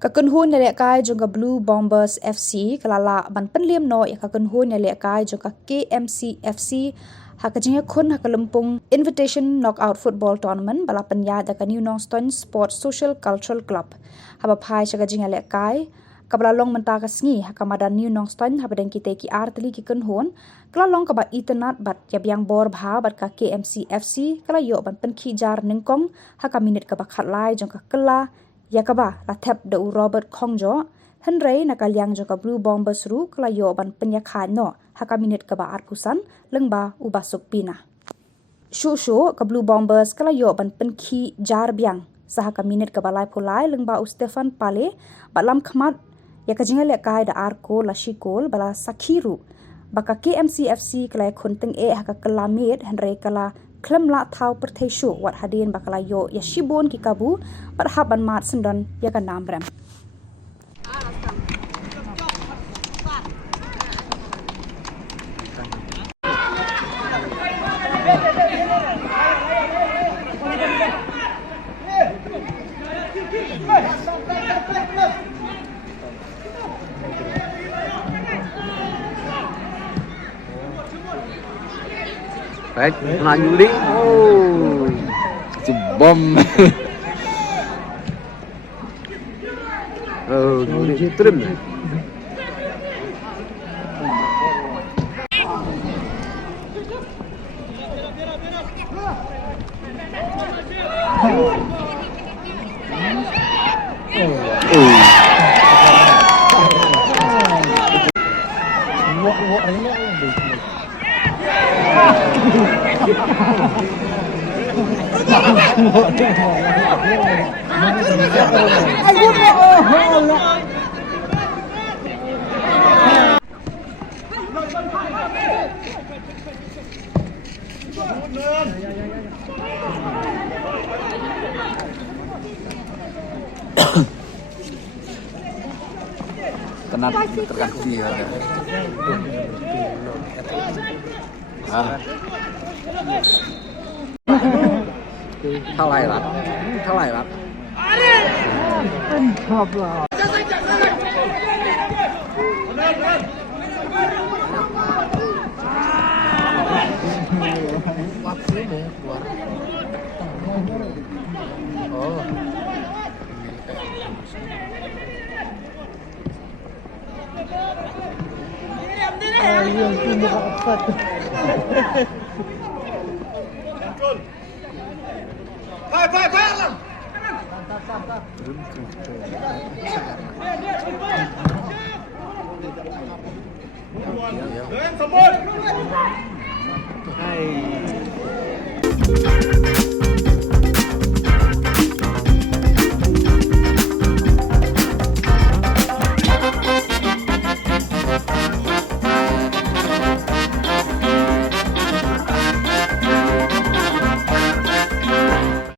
Kakunhun nelekai juga Blue Bombers FC kelala ban penliam no ya kakunhun nelekai juga KMC FC hakajinga khun hakalempung Invitation Knockout Football Tournament bala penya da New Nongston Sports Social Cultural Club haba phai chakajinga lekai kabla long menta kasngi hakamada New Nongston haba deng kite ki artli ki kunhun kala long kaba iternat bat yabyang bor bha bat ka KMC FC kala yo ban penki jar ningkong hakaminit kaba khatlai jong ka kala yakaba la thep de Robert Khongjo henrei nakalyang joka Blue Bombers ru kala yo ban penyakha no hakaminit kaba arkusan lengba ubasuk pina shu ka Blue Bombers kala yo ban penki jar byang sahakaminit kaba lai pulai lengba u Stefan Pale balam khmat yakajinga lekai da arko la shikol bala sakhiru baka KMC FC kala khunting e haka kalamet henrei kala klem la thau pertheshu wat hadin bakala yo yashibon ki kabu perhaban mat sendan ya kan namrem Baik, kena nyuli. Oh, bom. Oh, nyuli trim. Tenat terkaki ya. Thalai lắm. Yung pinaka-upset. Vai lang! Hai.